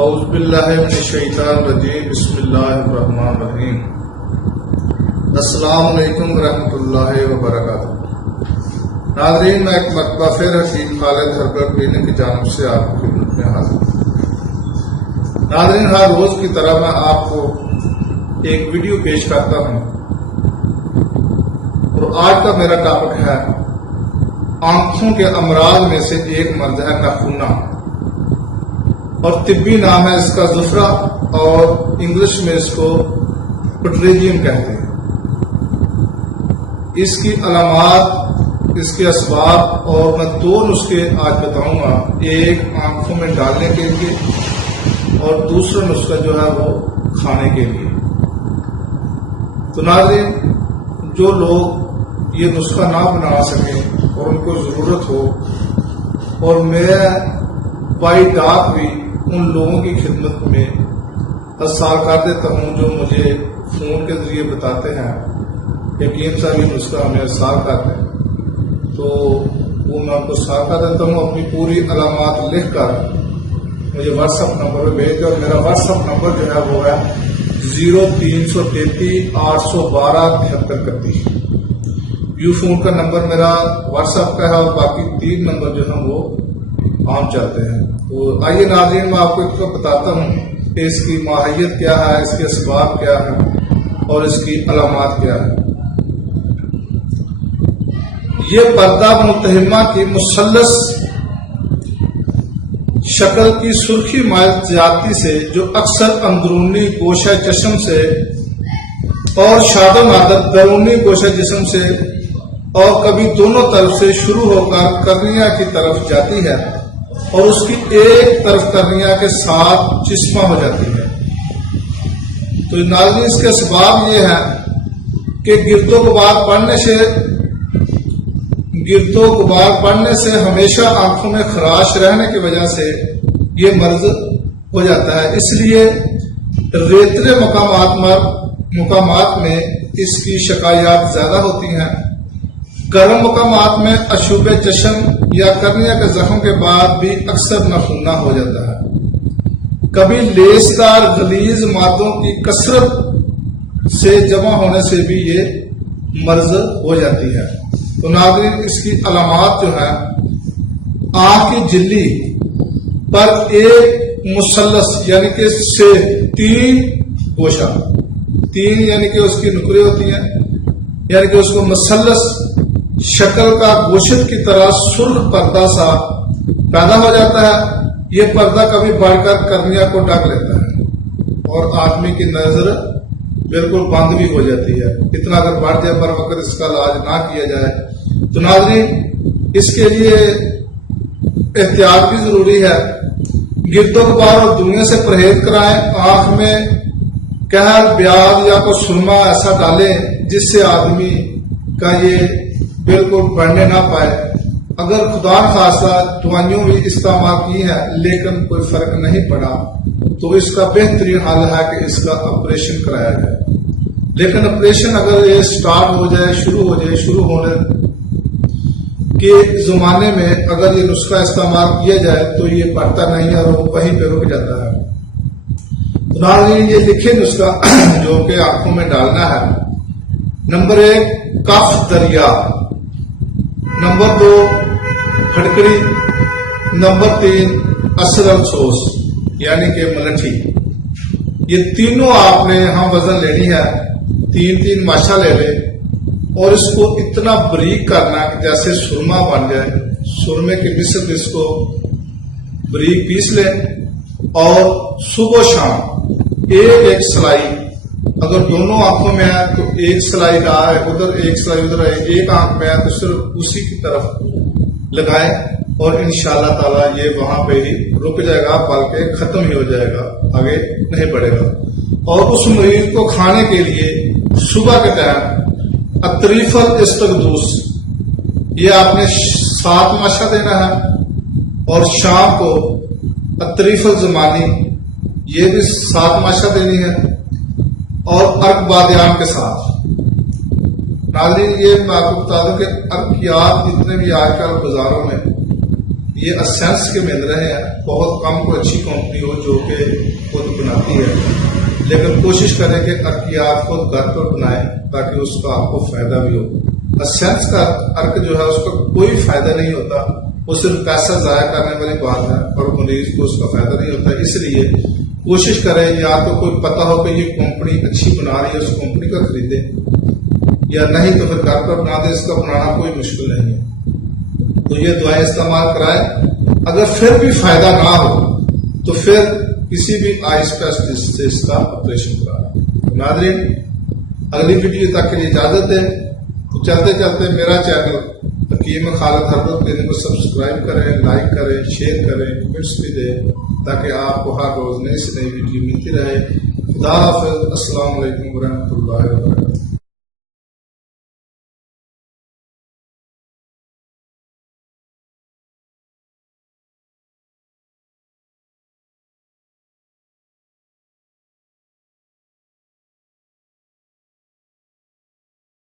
اعوذ باللہ من الشیطان الرجیم بسم اللہ الرحمن الرحیم السلام علیکم ورحمۃ اللہ وبرکاتہ۔ ناظرین، میں ایک مرتبہ پھر حکیم خالد ہربر کلینک کی جانب سے آپ کی خدمت میں حاضر ہوں۔ ناظرین، ہر روز کی طرح میں آپ کو ایک ویڈیو پیش کرتا ہوں اور آج کا میرا ٹاپک ہے آنکھوں کے امراض میں سے ایک مرض ہے نخونہ، اور طبی نام ہے اس کا زفرہ، اور انگلش میں اس کو پٹریجیم کہتے ہیں۔ اس کی علامات، اس کے اسباب، اور میں دو نسخے آج بتاؤں گا، ایک آنکھوں میں ڈالنے کے لیے اور دوسرا نسخہ جو ہے وہ کھانے کے لیے۔ تو ناظرین، جو لوگ یہ نسخہ نہ بنا سکیں اور ان کو ضرورت ہو، اور میں بائی ڈاک بھی ان لوگوں کی خدمت میں ارسال کر دیتا ہوں جو مجھے فون کے ذریعے بتاتے ہیں یقین صاحب یہ نسخہ ہمیں ارسال کرتے ہیں، تو وہ میں آپ کو ارسال کر دیتا ہوں۔ اپنی پوری علامات لکھ کر مجھے واٹس ایپ نمبر پہ بھیج دو، اور میرا واٹس ایپ نمبر جو ہے وہ ہے 0333 812 7331۔ یو فون کا نمبر میرا واٹس ایپ کا ہے، اور باقی 3 نمبر جو ہیں وہ عام چلتے ہیں۔ تو آئیے ناظرین، میں آپ کو ایک بتاتا ہوں کہ اس کی ماہیت کیا ہے، اس کے اسباب کیا ہے، اور اس کی علامات کیا ہے۔ یہ پردہ متہمہ کی مثلث شکل کی سرخی مائل زیادتی سے، جو اکثر اندرونی گوشہ چشم سے اور شادہ مادت بیرونی گوشہ جسم سے اور کبھی دونوں طرف سے شروع ہو کر کرنیا کی طرف جاتی ہے، اور اس کی ایک طرف کرنیا کے ساتھ چشمہ ہو جاتی ہے۔ تو ناظرین، اس کے اسباب یہ ہے کہ گرد و غبار پڑنے سے ہمیشہ آنکھوں میں خراش رہنے کی وجہ سے یہ مرض ہو جاتا ہے۔ اس لیے ریتلے مقامات میں اس کی شکایات زیادہ ہوتی ہیں۔ گرم مقامات میں اشوب چشم یا کرنیا کے زخم کے بعد بھی اکثر نخونہ ہو جاتا ہے۔ کبھی لیسدار غلیظ مادوں کی کثرت سے جمع ہونے سے بھی یہ مرض ہو جاتی ہے۔ تو ناظرین، اس کی علامات جو ہے، آنکھ کی جھلی پر ایک مثلث یعنی کہ سے 3 گوشہ، 3 یعنی کہ اس کی نکرے ہوتی ہیں، یعنی کہ اس کو مثلث شکل کا گوشت کی طرح سرخ پردہ سا پیدا ہو جاتا ہے۔ یہ پردہ کبھی بڑھ کر کرنیا کو ڈھک لیتا ہے، اور آدمی کی نظر بالکل بند بھی ہو جاتی ہے۔ اتنا اگر بڑھ جائے پر وقت اس کا علاج نہ کیا جائے تو ناظرین، اس کے لیے احتیاط بھی ضروری ہے۔ گرد و غبار اور دنیا سے پرہیز کرائیں۔ آنکھ میں قہر، بیاض یا کوئی سرما ایسا ڈالیں جس سے آدمی کا یہ بالکل بڑھنے نہ پائے۔ اگر خدا خاصہ دوائیوں بھی استعمال کی ہے لیکن کوئی فرق نہیں پڑا تو اس کا بہترین حل ہے کہ اس کا آپریشن کرایا جائے۔ لیکن آپریشن اگر یہ سٹارٹ ہو جائے، شروع ہونے کے زمانے میں اگر یہ نسخہ استعمال کیا جائے تو یہ بڑھتا نہیں ہے اور وہیں پہ رک جاتا ہے۔ تو ناظرین، یہ لکھے نسخہ جو کہ آنکھوں میں ڈالنا ہے۔ نمبر 1 کف دریا، نمبر 2 پھٹکری، نمبر 3 اثر افسوس یعنی کہ ملٹھی۔ یہ تینوں آپ نے یہاں وزن لینی ہے، 3 ماشا لے لے، اور اس کو اتنا بریک کرنا کہ جیسے سرما بن جائے، سرمے کے مثل اس کو بریک پیس لیں، اور صبح شام ایک سلائی، اگر دونوں آنکھوں میں ہے تو ایک سلائی ہے ادھر، ایک سلائی ادھر ہے، ایک آنکھ میں ہے تو صرف اسی کی طرف لگائیں، اور انشاءاللہ تعالی یہ وہاں پہ ہی رک جائے گا، بلکہ ختم ہی ہو جائے گا، آگے نہیں بڑھے گا۔ اور اس مریض کو کھانے کے لیے صبح کے ٹائم اطریف الاستقدوس یہ آپ نے 7 ماشا دینا ہے، اور شام کو اطریف الزمانی یہ بھی 7 ماشا دینی ہے، اور ارک بادیان کے ساتھ۔ ناظرین، یہ میں آپ کو بتا دوں کہ ارکیات جتنے بھی آج کل بازاروں میں یہ اسینس کے مل رہے ہیں. بہت کم کوئی اچھی کمپنی ہو جو کہ خود بناتی ہے، لیکن کوشش کریں کہ ارکیات خود گھر پر بنائیں تاکہ اس کا آپ کو فائدہ بھی ہو. اسینس کا ارک جو ہے اس کا کوئی فائدہ نہیں ہوتا، وہ صرف پیسہ ضائع کرنے والی بات ہے اور مریض کو اس کا فائدہ نہیں ہوتا. اس لیے کوشش کریں یا تو کوئی پتہ ہو کہ یہ کمپنی اچھی بنا رہی ہے اس کمپنی کا خریدیں، یا نہیں تو پھر گھر پر بنا دیں. اس کا بنانا کوئی مشکل نہیں ہے. تو یہ دعائیں استعمال کرائیں. اگر پھر بھی فائدہ نہ ہو تو پھر کسی بھی آئی اسپیشلسٹ سے اس کا آپریشن کرائیں. ناظرین، اگلی ویڈیو تک کے لیے اجازت ہے. تو چلتے چلتے میرا چینل حکیم خالد حربت کلینک کو سبسکرائب کریں، لائک کریں، شیئر کریں، کمنٹس بھی دیں تاکہ آپ کو ہر روز نئی سے نئی ویڈیو ملتی رہے. خدا حافظ. السلام علیکم ورحمۃ اللہ وبرکاتہ.